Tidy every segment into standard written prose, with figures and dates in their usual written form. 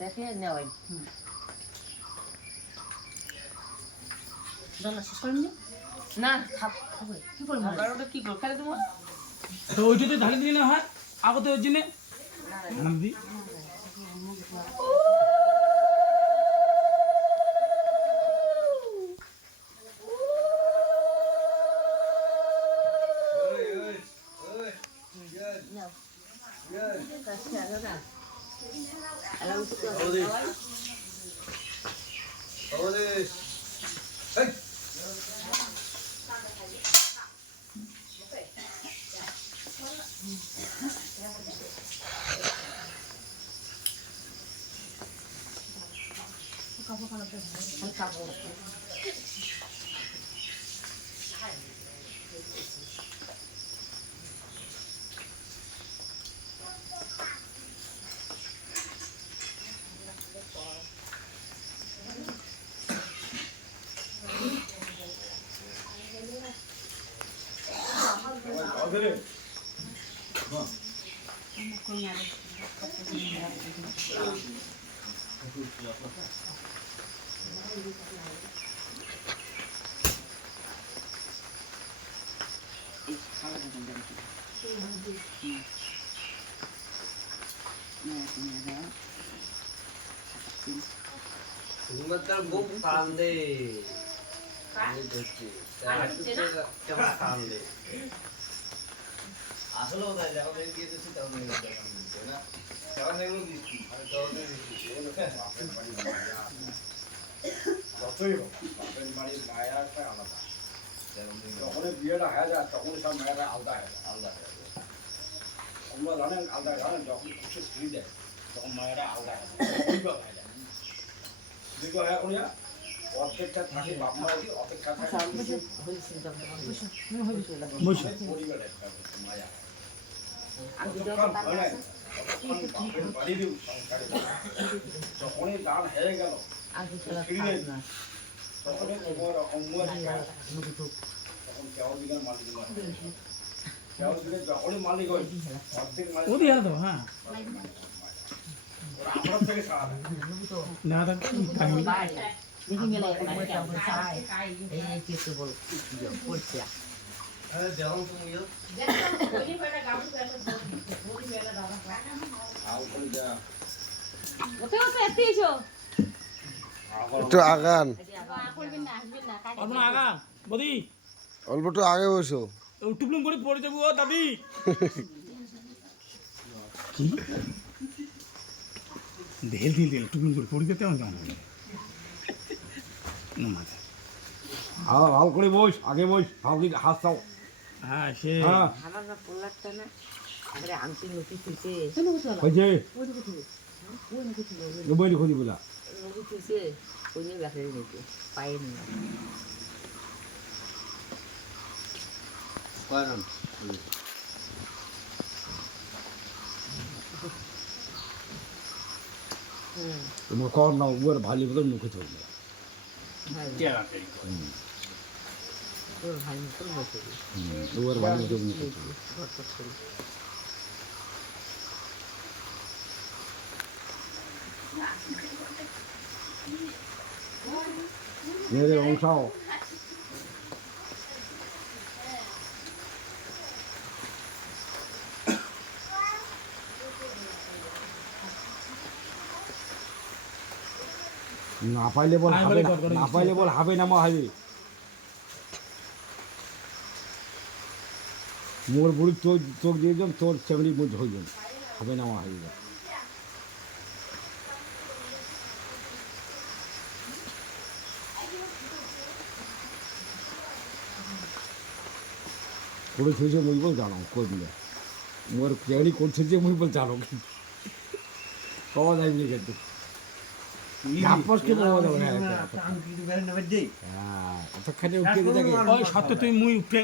দেখে নেওয়াই না কি করবো কি করবো খেলে দেবো তো ওইটাতে ঢালি দিলে না হয় আগতে ওই জন্যে দি buộc phàm đi আসলে ওটাই যখন গিয়ে দিচ্ছি তখন না তখন এগুলো দিচ্ছি যতই হোক বাপের বাড়ির মায়াটা আলাদা যখনই বিয়েটা হয়ে যায় তখন সব মায়েরা আলাদা হয়ে যায় আলাদা আমরা জানেন আলাদা জানেন যখন খুশি ফ্রি দেয় তখন মায়েরা আলাদা হয়ে যায় দীর্ঘ হয়ে করিয়া অর্ধেকটা থাকে বাপ মা কি অপেক্ষা থাকে পরিবারের মায়া যখনই দান হয়ে গেল তখনই তোমার অঙ্গন তখন কেউ দিকের মালিক কেউ দিকে যখনই মালিক হয় অর্ধেক মালিক হ্যাঁ ওরা আপনার থেকে সারা না দেখি মেলে এই কিছু বল পড়ছে যেমন তুমি একটু আগান আগা বদি অল্প একটু আগে বসো টুকলুম করে পড়ে যাবো ও দাদি কি ঢেল ঢিল ঢেল টুকলুম করে পড়ে যেতে আমার কেমন হবে মাথা ভালো করে বস আগে বস ভালো দিকে হাত চাও হ্যাঁ সে আমার না পোলারটা না আরে আংটি নতি তুলছে হয়েছে ওই নতি তুলছে মোবাইল খুঁজি বলা নতি তুলছে ওই নিয়ে ব্যাটারি নিতে পায়ে নি কারণ তোমার কর না ওর ভালো বলে মুখে চলবে ওর ভাই মতন বসে ওর ভালো বলে মুখে চলবে মেয়েদের অংশও না পাইলে বল না পাইলে বল হবে না মা হবে মোর বুড়ি চোখ দিয়ে যান তোর ফ্যামিলির মধ্যে হয়ে যান হবে না মা হবে না করে থুইছে মুই বল জানো কই দিলে মোর ফ্যামিলি করছে যে মুই বল জানো পাওয়া যায় না কিন্তু তুই মুই উঠে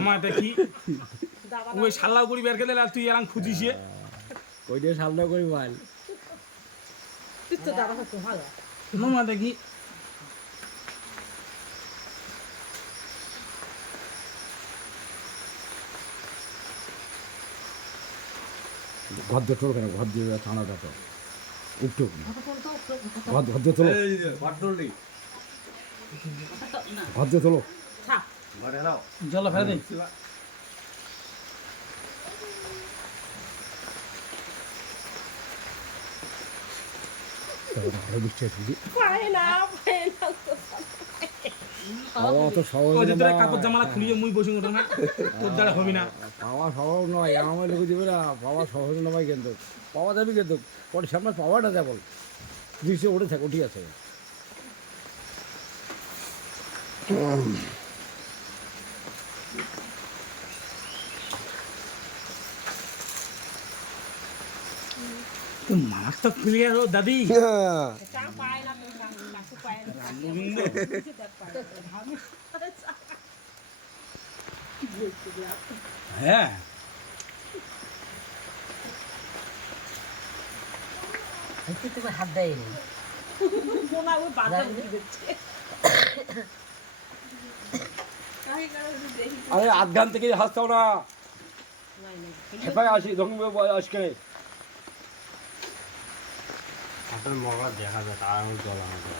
মাটা কি ওই সাল্লাও করি বের খেলে আর তুই এরকম খুঁজিস ওইটা সামনে করি মাল মামা দেখি ঘর দিয়ে তোলো কেন ঘর দিয়ে ঠান্ডাটা তো একটু ঘর দিয়ে তোলো ঘর দিয়ে তোলো জল ফেলে দেই বৃষ্টি আসবে পাওয়া তো সহজ ওই যে তোরা না। কাপড় জামালা খুলিয়ে মুই বসে মতো না তোর দ্বারা হবি না পাওয়া সহজ নয় আমার লোক দেবে না পাওয়া সহজ নয় কিন্তু পাওয়া যাবে কিন্তু পরে সামনে পাওয়াটা যাবো দৃশ্যে ওঠে থাকে উঠি আছে তো মারাত্মক ক্লিয়ার ও দাদি হ্যাঁ তুমি হাত দেয়নি আরে আধগান থেকে হাসতাও না হেপায় আসি যখন আজকে আপনার মগা দেখা যায় তার আমি জল আমাকে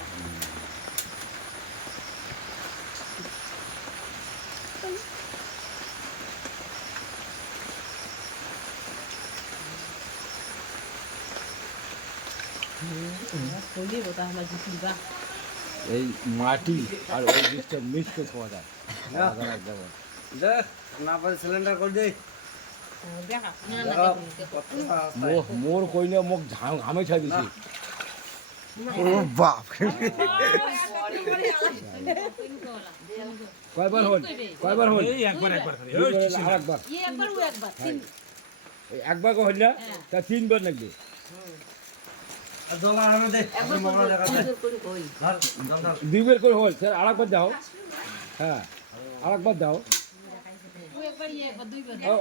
এই মাটি আর ওই জিনিসটা মিক্স করে খাওয়া যায় দেখ না পারে সিলিন্ডার করে দে মোর কইলে মোক ঘামে ছাই দিছি ও বাপ কয়বার হল কয়বার হল এই একবার একবার খালি দুইবার ওই কিছু না। আরেকবার একবার কো হইলা তা তিনবার লাগবে জল আনা দে মগা দেখা যায় ধর জল ধর দুইবার করে হল স্যার আরেকবার দাও হ্যাঁ আরেকবার দাও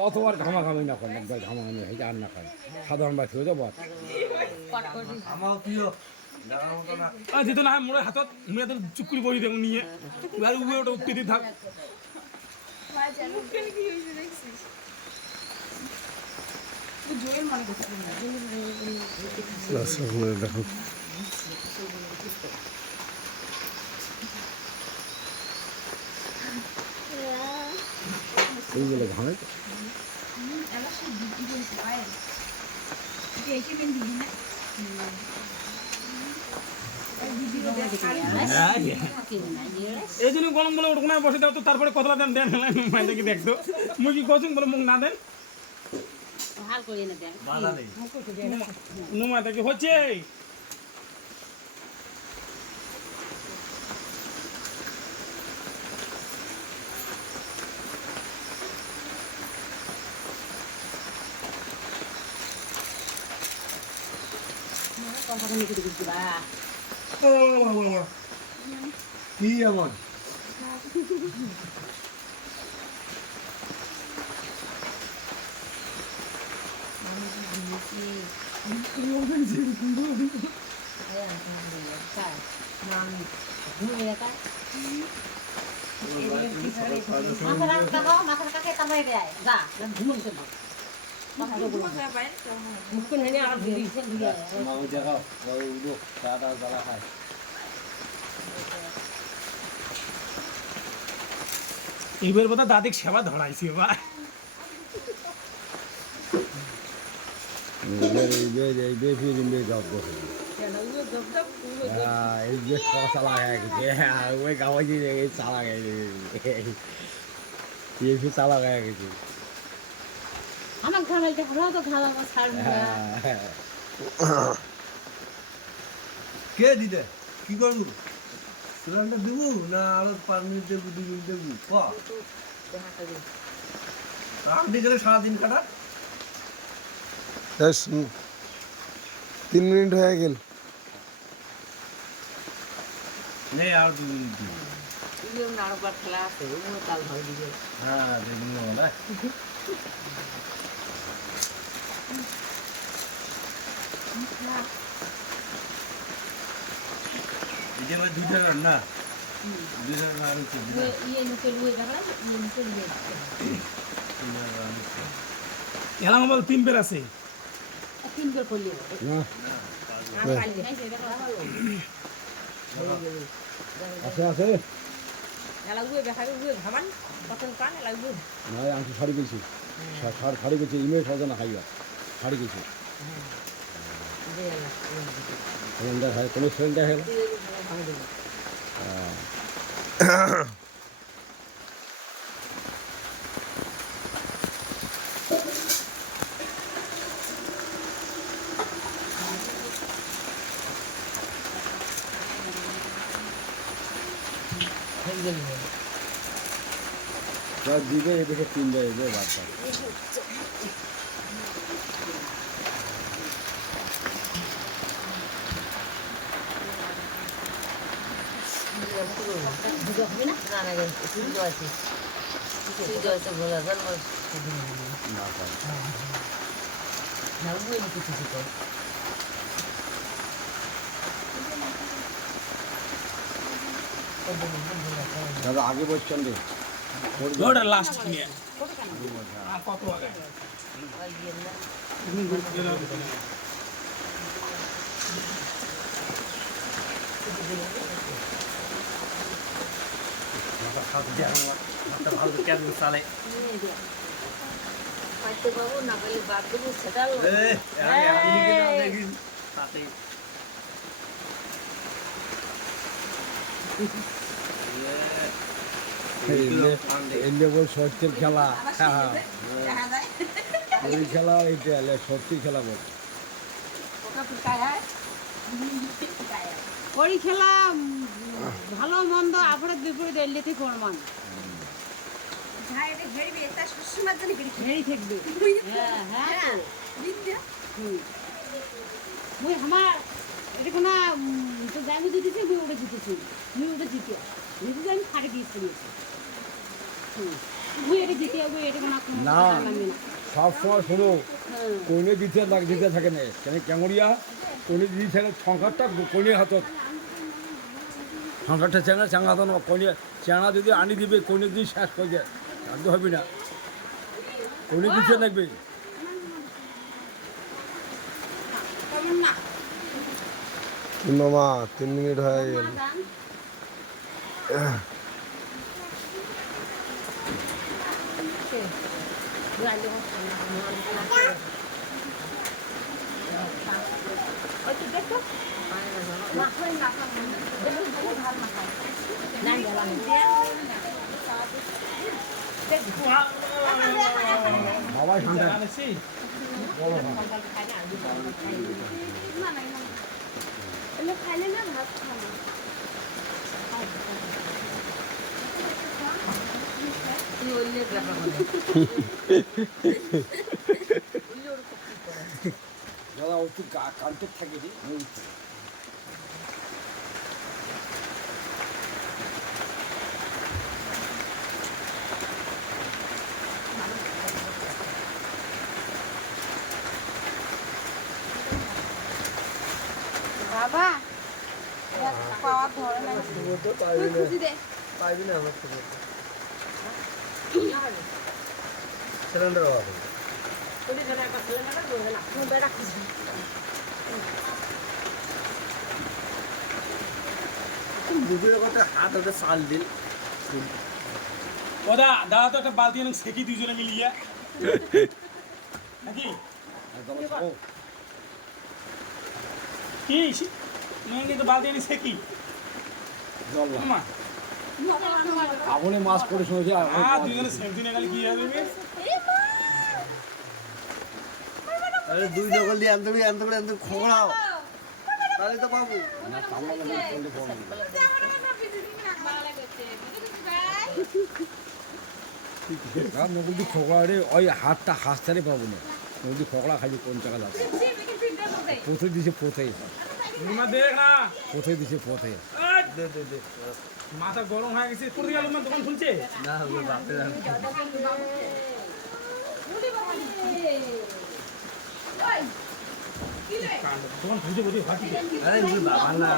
অতবার ঘামাঘামি না করেন একবার ঘামাঘামি হয়ে আর না খায় সাধারণ বাস হয়ে যাবো আমার প্রিয় দেখার মতো না আর যেত না মোড়ে হাতত মেয়েদের চুকুরি বই দেব নিয়ে আর উবে ওটা উঠতে দিয়ে থাক দেখো এইগুলো ঘামে এই জন্য গরম বলে ওটা কোনায় বসে দাও তো তারপরে কতলা দেন দেন মাইটা কি দেখতো মুই কি কচুন বলে মুখ না দেন বাধা নেই নুমাইটা কি হচ্ছে কি এমন মাও জায়গা ওই উদো দাদা জ্বালা খায় এবার বোধ দাদিক সেবা ধরাইছি বা চালা গায়ে গেছে আমার ঘামাইতে ভালো তো ঘামাবো ছাড়বো কে দিতে কি করবো সিলিন্ডার দেবো না আরো 5 মিনিট দেবো 2 মিনিট দেবো আপনি গেলে সারাদিন কাটা 3 মিনিট হয়ে গেল নেই আর 2 মিনিট দিব খেলা আছে কাল ভালো দিবে হ্যাঁ দেখুন না এই যে ভাই 2টা রান না 2টা রান হচ্ছে ইয়ে নিচে লুয়ে যাবে ইয়ে নিচে লুয়ে এলাম বল 3 বের আছে তিনবার করলি না আছে আছে লাগবে দেখাবে ঘামান পছন্দ কান লাগবে না আমি তো শাড়ি গেছি শাড়ি গেছি ইমেজ হবে না খাইবা শাড়ি গেছি সিলিন্ডার হয় কোনো সিলিন্ডার হয় দিবে এদিকে তিন যায় বাচ্চা দুটো হবে না না না সুন্দর আছে সুন্দর আছে বলা যায় না না ওই কিছু কিছু কর দাদা আগে বসছেন রে ওটা লাস্ট নিয়ে আর কত আগে পাইতে পাবো না পেলে বাদ দেবো সেটা এলে বল সত্যের খেলা ওই খেলা এইটা এলে সত্যি খেলা বল ওই খেলা ভালো মন্দ আপরাধ বিপরীত এলেতে করমান হেরি থাকবে হ্যাঁ হ্যাঁ মুই আমার এটা কোনো তো জানি দিতেছি মুই ওটা জিতেছি মুই ওটা জিতে জিতে আমি ফাটে গিয়েছি মুই এটা জিতে মুই এটা কোনো না সব সময় শোনো কোনে দিতে দিতে থাকে না কেন ক্যামরিয়া কোনে দিতে থাকে সংখ্যাটা কোনে হাতত সংখ্যাটা চেঙা চাঙা হাত কোনে চেঙা যদি আনি দিবে কোনে যদি শেষ হয়ে যায় আর তো হবে না কোনে দিতে থাকবে মামা 3 মিনিট হয়ে গেল বাবাই ঠান্ডা খাইলে না ভাত খাবো দাদা ও একটু কান্টের থাকে রে বাবা পাওয়া ধরে না খুশি দে পাইবি না আমার থেকে সিলিন্ডার হবে বুঝে কথা হাত ওটা চাল দিল ওদা দাদা তো একটা বালতি এনে সেকি দুইজনে মিলিয়ে নাকি কি মেয়ে তো বালতি এনে সেকি জল মা আগুনে মাছ করে শুনেছে দুইজনে সেম দিনে গেলে কি হবে আরে দুই নকল দিয়ে আনতে খোঁড়াও তাহলে তো পাবো নদী খোকড়া রে ওই হাতটা হাসতারে পাবো না নদী খোকড়া খালি কোন টাকা যাচ্ছে পথে দিছে পথে দেখ না পথে দিছে পথে মাথা গরম হয়ে গেছে কোন দিকে আলুর দোকান খুলছে না বাপে দোকান খুলছে বলি হাতি আরে বাবা না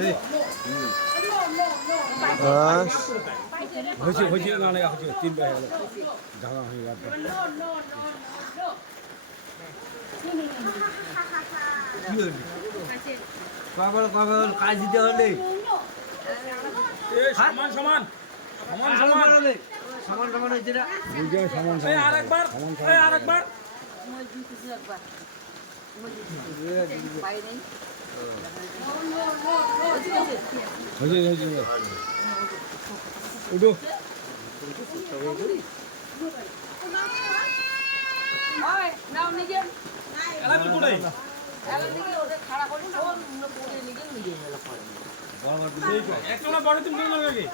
রে হয়েছে হয়েছে না না হয়েছে 3 হয়ে গেল জায়গা হয়ে গেল কি হলি কবার কাজ দিতে হলে এই সমান সমান সমান সমান সমান সমান হয়েছে না দুজন সমান এই আরেকবার এই আরেকবার হয়েছে উঠো এলাবি কোটাই একটু না বড় তুমি কেন লাগে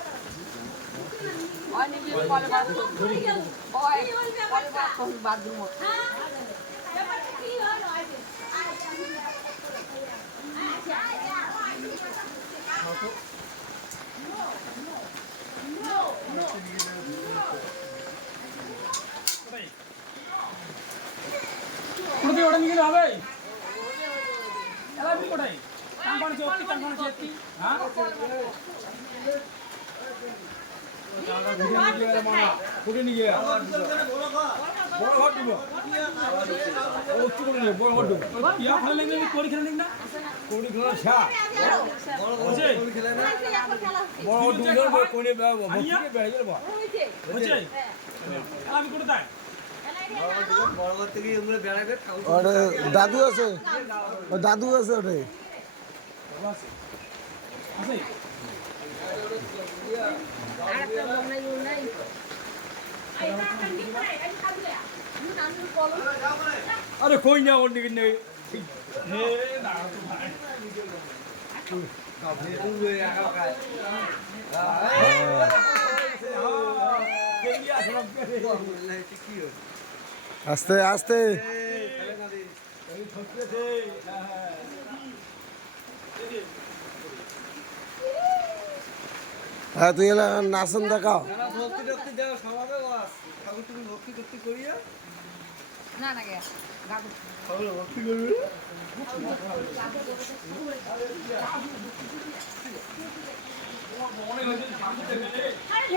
কোথায় ওটা নিয়ে গেলে হবে এলাবি কোটাই কাম্পানি চৌকি কাম্পানি চেতি হ্যাঁ কোটে নিয়ে বড় ঘর দিব একটু করে নিয়ে বড় ঘর দিব ইয়া ভালো লাগলে কোড়ি খেলে নিক না কোটি খেলা সা বুঝে বড় ঘর দিব কোনে বসে বেড়ে যাবে বুঝে এলাবি কোটাই বড় ঘর থেকে এগুলো বেড়াবে ওরে দাদু আছে ও দাদু আছে ওরে আছে আরে কই না ওর দিকে নেই হে দাঁড়া তো ভাই আস্তে আস্তে হ্যাঁ তুই এলা নাচন দেখাও ভক্তি টক্তি দেওয়া স্বভাবে বাস ঠাকুর তুমি ভক্তি টক্তি করিয়া না না গে গাবো ঠাকুর ভক্তি করবি মনে হচ্ছে সামনে থেকে